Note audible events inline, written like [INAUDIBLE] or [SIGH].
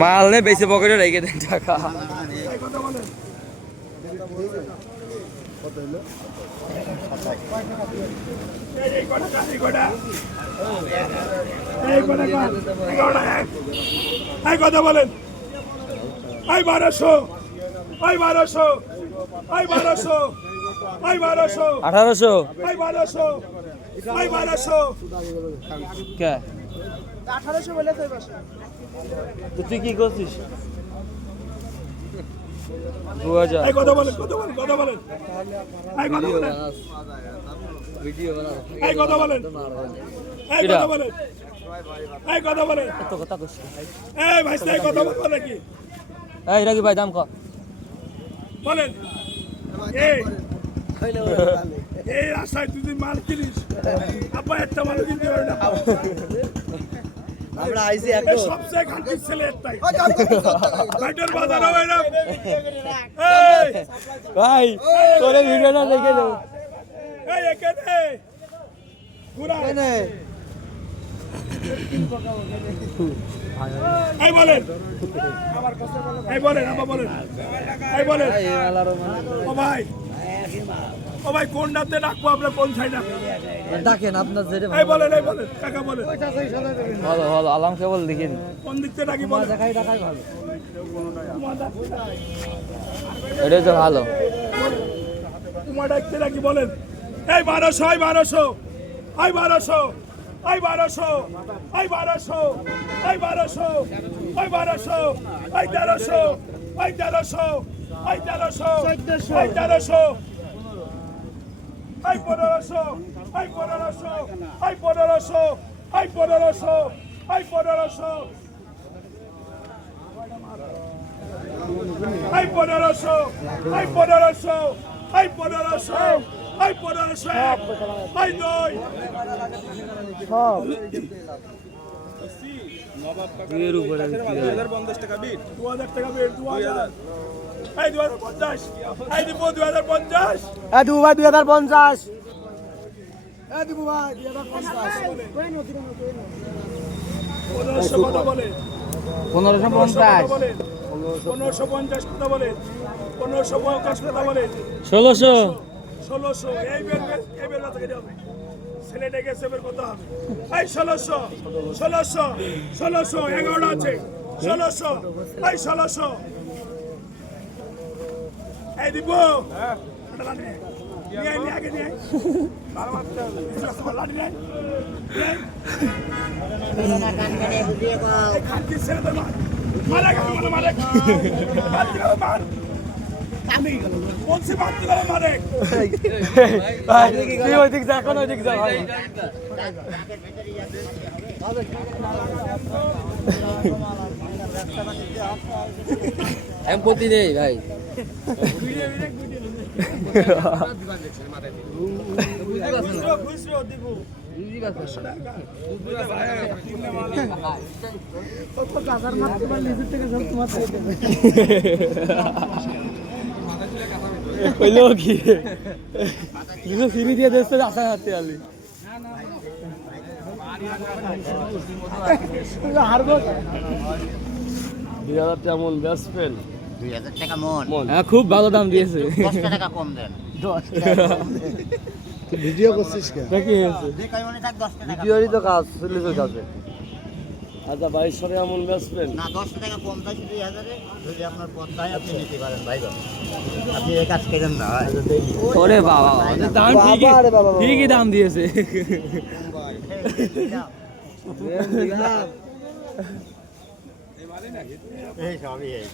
মাল নেই বেশি পকেটে রেখে দেন টাকা। কথা বলেন আই বারোশো আই বারোশো আই বারোশো আই বারোশো আঠারোশো। আই বারোশো আই বারোশো আঠারোশো বলে তো তো তুই কি করছিস? দু হাজার। কথা বলেন কথা বলেন কথা বলেন। এই কথা বলেন। কথা বলেন। এই কথা বলেন। এই কথা বলেন। এত কথা করছিস এই ভাই কথা বলব নাকি? এই রাখি ভাই দাম ক? বলেন। এই। এই রাস্তায় তুই যদি মাল কিনিস আব্বা একটা মাল কিনতে পারে না। আমরা আইছি এই সবচেয়ে খানকির ছেলে একটাই বাইটের বাজার হবে না। ভাই তোরে ভিডিওটা দেখে দেবো। এই এখানে ঘুরা। এই বলেন। এই বলেন আবার বলেন। এই বলেন। ও ভাই। ও ভাই কোন ডাকতে ডাকবো আপনার কোন সাইড ডাকেন আপনার যেটা এই বলেন এই বলেন কাকা বলেন। ভালো ভালো আলাম কেবল দেখিন। কোন দিক থেকে ডাকি বলেন? দেখাই দেখাই ভালো। এটাই তো ভালো। তোমার ডাকতে ডাকি বলেন। এই বারোশো এই বারোশো এই বারোশো এই বারোশো এই বারোশো এই বারোশো এই বারোশো এই তেরোশো এই তেরোশো এই তেরোশো এই তেরোশো Ay, poderoso, ay, poderoso, ay, poderoso, ay, poderoso, ay, poderoso. Ay, poderoso, ay, poderoso, ay, poderoso, ay, poderoso, ay, doy. এর উপরে 2000 টাকা বিট 2000 টাকা বিট 2000 এই দু হাজার পঞ্চাশ এই দিব দু হাজার পঞ্চাশ এ দু ভাই দুই হাজার পঞ্চাশ। এ দিব ভাই দুই হাজার পঞ্চাশ। পনেরোশো কথা বলে পনেরোশো পঞ্চাশ। বলে পনেরোশো পঞ্চাশ কথা বলে পনেরোশো পঞ্চাশ কথা বলে ষোলোশো। ষোলোশো। এই বের এই ছেলেটা গেছে কথা হবে। এই ষোলোশো ষোলোশো ষোলোশো এগারোটা আছে। ষোলোশো এই ষোলোশো। এই দিব। ওইদিক যা যা ভাই প্রতি নেই ভাই। কইলো কি? দুটো সিঁড়ি দিয়ে দেখতে আসা যাচ্ছে আলি। দুই হাজার তেমন বেস্ট ফ্রেন্ড দুই হাজার টাকা মন। হ্যাঁ খুব ভালো দাম দিয়েছে। টাকা কম দেন। [LAUGHS] ভিডিও করছিস মনে থাক দশটা টাকা ভিডিওরই তো কাজ পুলিশের কাছে আচ্ছা বাইশশো এমন না দশটা টাকা কম থাকে দুই হাজারে। যদি আপনার পদ্মায় আপনি নিতে পারেন ভাই বাবা। আপনি এই কাজ করেন না ওরে বাবা দাম ঠিকই। ঠিকই দাম দিয়েছে। এই সবই এই।